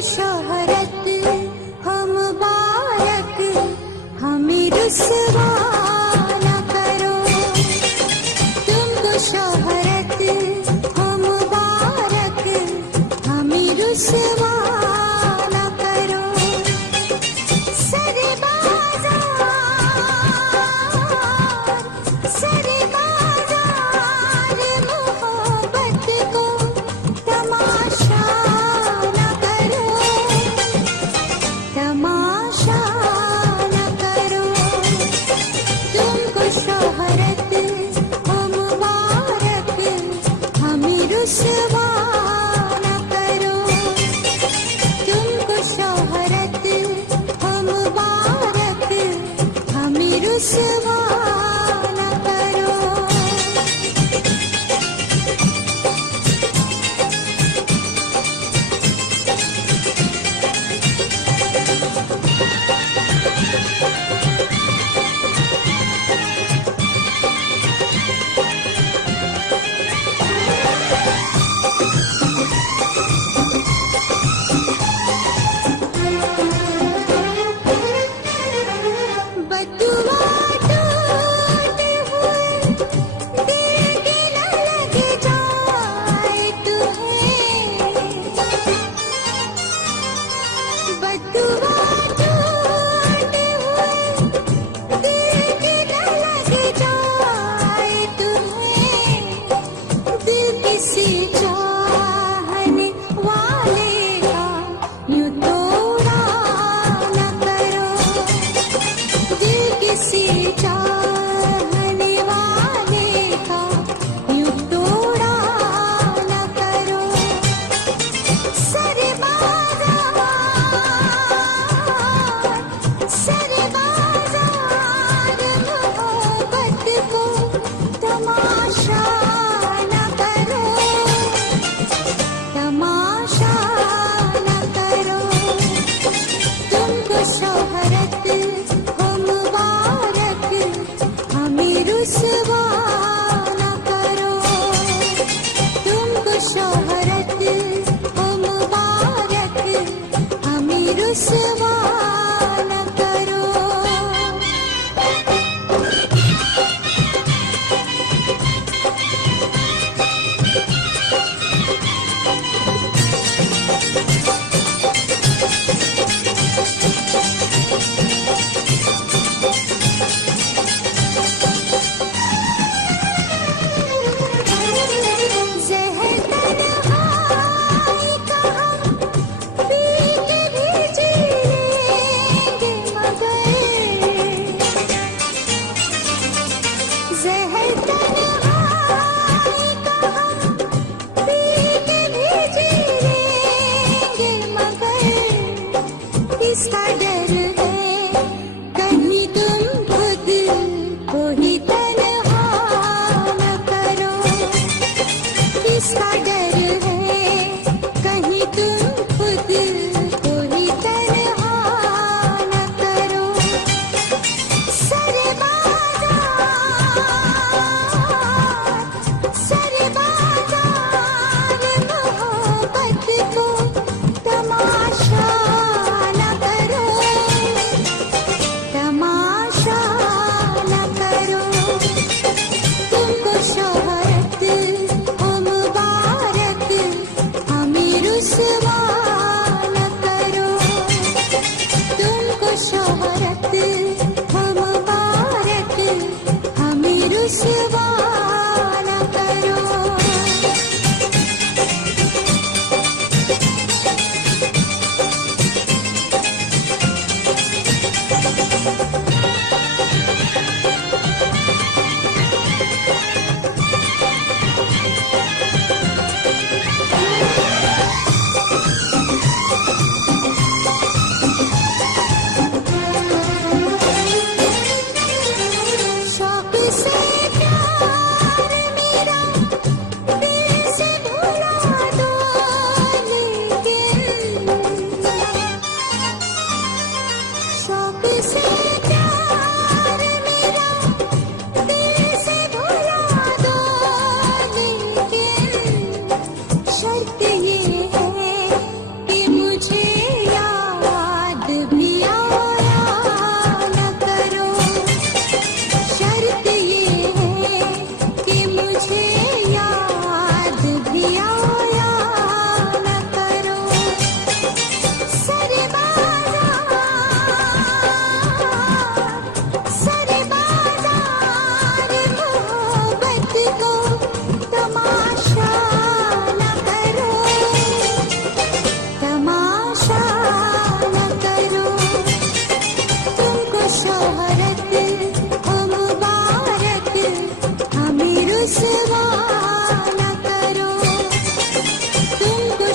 शोहरत हो मुबारक, हमें रुसवा न करो। तुमको शोहरत हो मुबारक, हमें रुसवा न करो। सरे बाजार मोहब्बत को तमाशा न करो, तमाशा न करो। तुमको शोहरत हो मुबारक, हमें रुसवा न करो। तुमको शोहरत हो मुबारक, हमें रुसवा न करो। बदुआ टूटे हुए दिल के न लग जाए तुम्हें। बदुआ टूटे हुए दिल के न लग जाए तुम्हें। दिल किसी चाहने वाले का यूं तोड़ा न करो। दिल किसी चाहने वाले का यूं तोड़ा न करो। सरे बाजार मोहब्बत को तमाशा न करो, तमाशा न करो। तुमको शोहरत हो मुबारक, हमें रुसवा न करो। तुमको शोहरत हो मुबारक, हमें रुसवा न करो। ज़हर तन्हाई का हम पी के भी जी लेंगे मगर। ज़हर तन्हाई का हम पी के भी जी लेंगे मगर। इसका डर है कहीं तुम खुद को ही तन्हा न करो। इसका डर है कहीं तुम खुद को ही तन्हा न करो। सरे बाजार मोहब्बत को तमाशा न करो,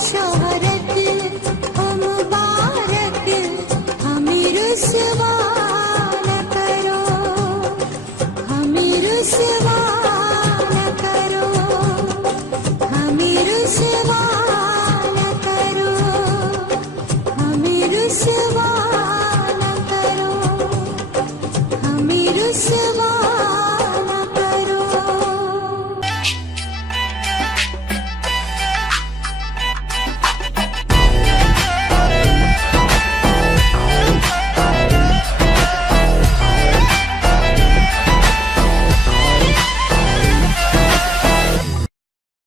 शोहरत